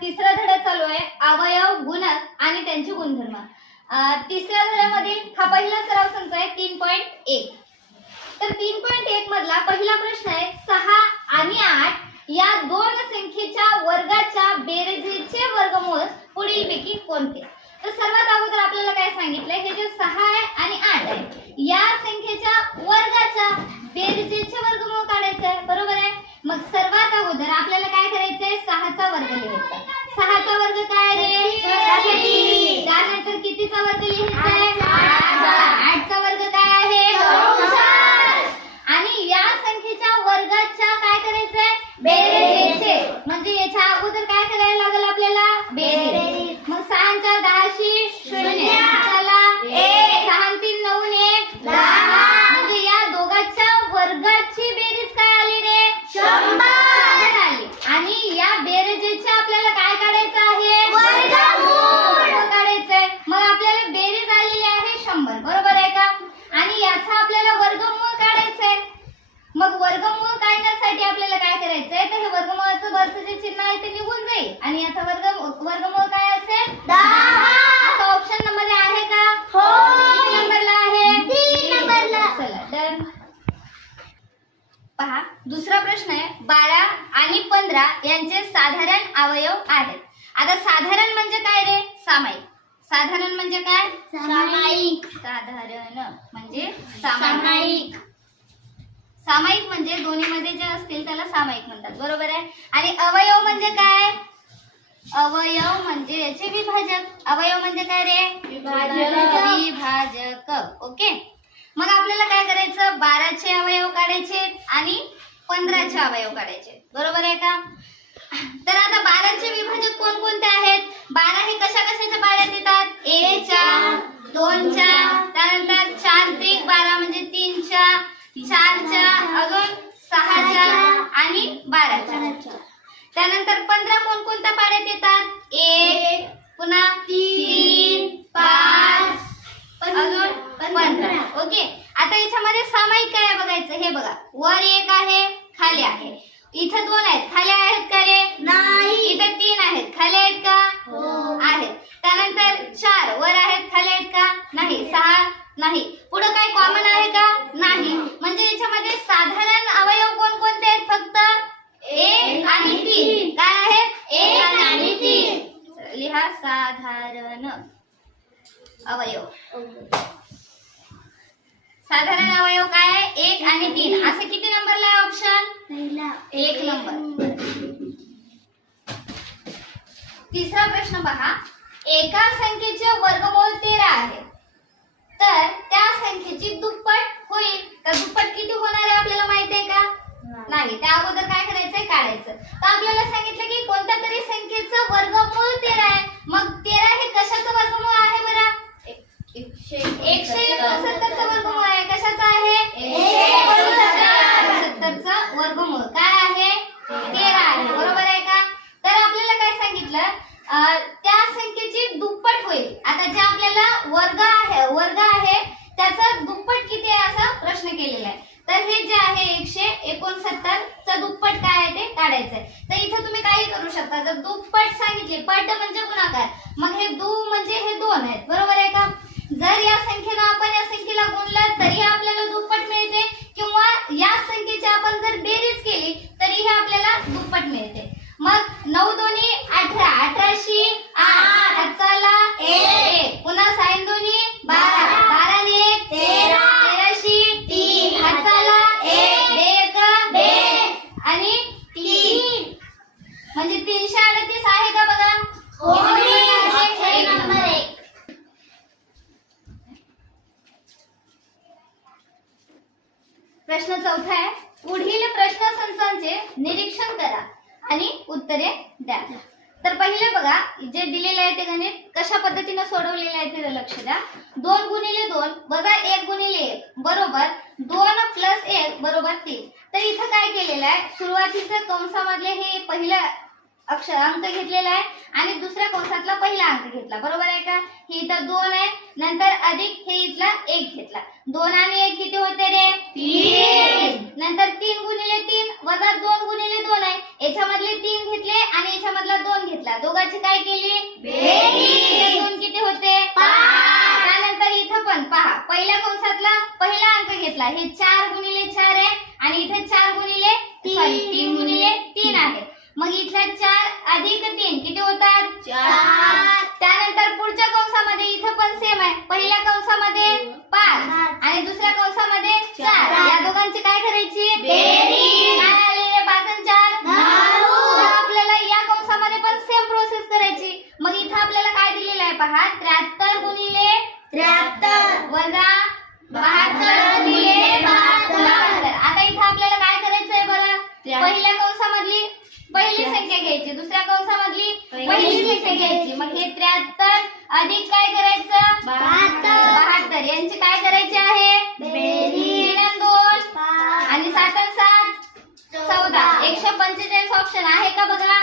तिसरा धडा चालू आहे अवयव गुणक आणि त्यांचे गुणधर्म. तिसऱ्या धड्यामधील हा पहिला सराव संच आहे तीन पॉईंट एक. तर तीन पॉईंट एक मधला पहिला प्रश्न आहे सहा आणि आठ या दोन संख्येच्या वर्गाच्या बेरजेचे वर्गमूळ पुढीलपैकी कोणते? तर सर्वात अगोदर आपल्याला काय सांगितलंय हे जे सहा आहे आणि आठ आहे या संख्येच्या वर्गाच्या बेरजेचे वर्गमूळ काढायचं आहे बरोबर आहे? मग सर्व अगोदर आपल्याला काय करायचंय सहाचा वर्ग लिहायचा. सहाचा वर्ग काय रे. त्यानंतर कितीचा वर्ग लिहायचा आहे आठचा वर्ग काय आहे चार. आणि या संख्येच्या वर्गाच्या काय करायचंय बेरजेचे. म्हणजे याच्या अगोदर काय करायला लागेल आपल्याला बेरीज. मग सहाच्या दहाशी शून्य. चला एक. सहा आणि तीन नऊ आणि एक दहा. म्हणजे या दोघांच्या वर्गाची बेरीज काय आली रे शंभर. शंभर आली आणि या बेरजेचे आपल्याला काय काढायचं आहे वर्गमूळ. वर्ग काढायचंय मग आपल्याला बेरीज आलेली आहे शंभर बरोबर आहे का आणि याचा आपल्याला वर्गमूळ काढायचंय मग वर्गमूळ काढण्यासाठी आपल्याला काय करायचंय तर हे वर्गमूळाचं वरचं जे चिन्ह आहे ते निघून जाईल आणि याचा वर्ग वर्गमूळ काय असेल दहा. असं ऑप्शनमध्ये आहे का हो. किती नंबरला आहे तीन नंबरला. चला डन पहा दुसरा प्रश्न आहे बारा आणि पंधरा यांचे साधारण अवयव आहेत. आता साधारण म्हणजे काय रे? सामायिक. साधारण म्हणजे काय? सामायिक. साधारण म्हणजे सामायिक. सामायिक. म्हणजे दोन्हीमध्ये जे असतील त्याला सामायिक म्हणतात. बरोबर आहे? आणि अवयव म्हणजे काय? अवयव म्हणजे याचे विभाजक. अवयव म्हणजे काय रे? विभाजक. विभाजक. ओके? मग आपल्याला काय करायचं? बाराचे अवयव काढायचे आणि पंधराचे अवयव काढायचे. बरोबर आहे का? तर आता बाराचे विभाजक कोणकोणते आहेत? बारा हे कशा कशाच्या पाड्यात येतात एकच्या दोनच्या त्यानंतर चार त्रिक बारा म्हणजे तीनच्या चारच्या अजून सहाच्या आणि बाराच्या. त्यानंतर पंधरा कोणकोणत्या पाड्यात येतात एक पुन्हा तीन पाच अजून पंधरा ओके आता याच्यामध्ये सामायिक काय आहे बघायचं हे बघा वर एक आहे खाली आहे इथं दोन आहेत. खाली आहेत का रे? नाही. इथं तीन आहेत. खाली आहेत का? हो. आहेत. त्यानंतर चार. वर आहेत खाली आहेत का? नाही. सहा नाही. पुढे काय कॉमन आहे का? नाही. म्हणजे याच्यामध्ये साधारण अवयव कोणकोणते आहेत फक्त? एक आणि तीन. काय आहेत एक आणि तीन. लिहा साधारण अवयव. साधारण अवयव काय आहे? एक आणि तीन. असं किती नंबरला आहे ऑप्शन एक नंबर. तिसरा प्रश्न पहा. एका संख्येचे वर्गमूळ तेरा आहे. तर त्या संख्येची दुप्पट होईल. तर दुप्पट किती होणार आहे आपल्याला माहीत आहे का? नाही. त्या अगोदर काय करायचंय? काढायचं तर आपल्याला सांगितलं की कोणत्या तरी संख्येचं वर्गमूळ तेरा आहे मग तेरा हे कशाचं वर्गमूळ आहे बरं एकशे एकोणसत्तरचं वर्गमूळ आहे कशाचं आहे एकशे एकोणसत्तर. एकोणसत्तरचं वर्गमूळ काय आहे तेरा आहे बरोबर आहे का तर आपल्याला काय सांगितलं अं, त्या संख्येची दुप्पट होईल आता जे आपल्याला वर्ग आहे वर्ग आहे त्याचा दुप्पट किती आहे असा प्रश्न केलेला आहे. तर हे जे आहे एकशे एकोणसत्तर चा दुप्पट काय आहे ते काढायचंय. तर इथे तुम्ही काही करू शकता. जर दुप्पट सांगितले पट म्हणजे गुणाकार. मग हे दु म्हणजे हे दोन आहेत. बरोबर आहे का? जर या संख्येनं आपण या संख्येला गुणलं तरी आपल्याला दुप्पट मिळते. किंवा या संख्येची आपण जर बेरीज केली तरीही आपल्याला दुप्पट मिळते मग नऊ दोन्ही अठरा अठराशी आठ हाताला एक पुन्हा साईन दोन्ही बारा बारा ने एक तेरा. तेराशी तीन. हाताला एक. एक बे. आणि तीन म्हणजे तीनशे अडतीस आहे का बघा हो. किती नंबर आहे? ऑप्शन एक नंबर नंबर. एक. प्रश्न चौथा आहे. पुढील प्रश्न संचांचे निरीक्षण करा आणि उत्तरे द्या. तर पहिले बघा जे दिलेले आहे ते गणित कशा पद्धतीने सोडवलेले आहे ते लक्ष द्या. दोन गुणिले दोन वजा एक गुणिले एक बरोबर दोन प्लस एक बरोबर तीन. तर इथं काय केलेलं आहे? सुरुवातीचं कंसामधले हे पहिलं अक्षर अंक घेतलेला आहे आणि दुसऱ्या कंसातला पहिला अंक घेतला. बरोबर आहे का? हे इथं दोन आहे. नंतर अधिक हे इथला एक घेतला. दोन आणि एक किती होते रे? तीन. नंतर तीन गुणिले तीन वजा दोन गुणिले दोन आहे. याच्यामधले तीन घेतले आणि याच्यामधला दोन घेतला. दोघांची काय केली? दोन किती होते. त्यानंतर इथं पण पहा. पहिल्या कंसातला पहिला अंक घेतला. हे चार गुणिले चार आहे आणि इथे चार गुणिले सॉरी तीन गुणिले तीन आहे मग इथल्या चार अधिक तीन. किती होतात? चार. त्यानंतर पुढच्या कंसामध्ये इथं पण सेम आहे. पहिल्या कंसामध्ये पाच. आणि दुसऱ्या कंसामध्ये चार. या दोघांची काय करायची? बेरीज. काय आलेले? पाच आणि चार? नऊ. तर आपल्याला या कंसामध्ये पण सेम प्रोसेस करायची. मग इथं आपल्याला काय दिलेलं आहे पहा? त्र्याहत्तर गुणिले त्र्याहत्तर. वजा बहात्तर गुणिले बहात्तर. आता इथं आपल्याला काय करायचंय बरं? पहिल्या घ्यायची. दुसऱ्या कंसामधली पहिली पहिली संख्या घ्यायची. मग हे त्र्याहत्तर. अधिक काय करायचं? बहात्तर. बहात्तर. यांची काय करायची आहे? दोन. आणि सात सात. चौदा. एकशे पंचेचाळीस ऑप्शन आहे का बघा?